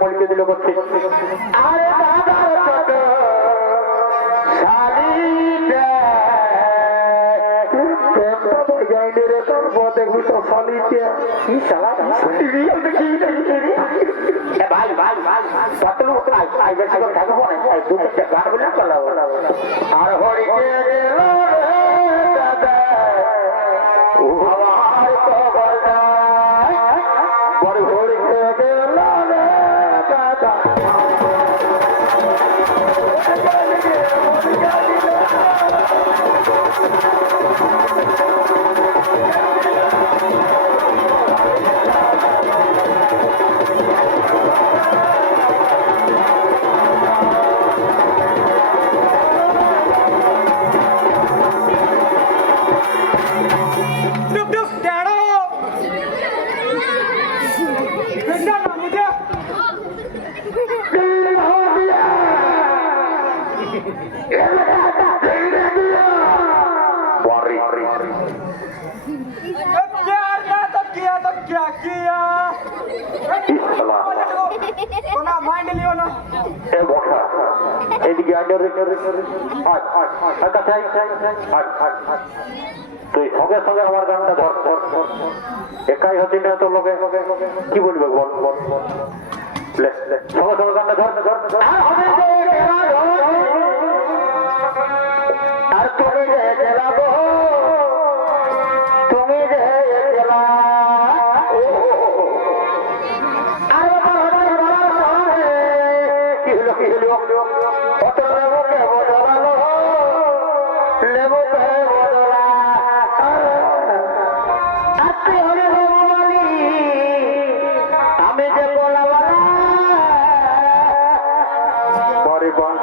মলকে দিল করছে আরে দাদার ছোট শালিটা যাইলে রে তোর বদে গুতো শালিটা কি শালা রিয়েল দেখি এ ভাই ভাই ভাই কতলো আই বেশি করে থাকবো না দুটো গান বলে চলাও আর হরিকে গেল দাদা ও আমার কবরটা বড় হরিকে গেল দাদা তুই সঙ্গে সঙ্গে আমার গানটা ধর একাই হচ্ছি না তোর লোকে কি বলবে বল সঙ্গে সঙ্গে গানটা ধর আর তুমি যে গেলাবো তুমি যে গেলা কি হলো কত লেবুকে বদলালো লেবুকে বদলা আজকে হলে বলি আমি যে বলাবালা পরে বল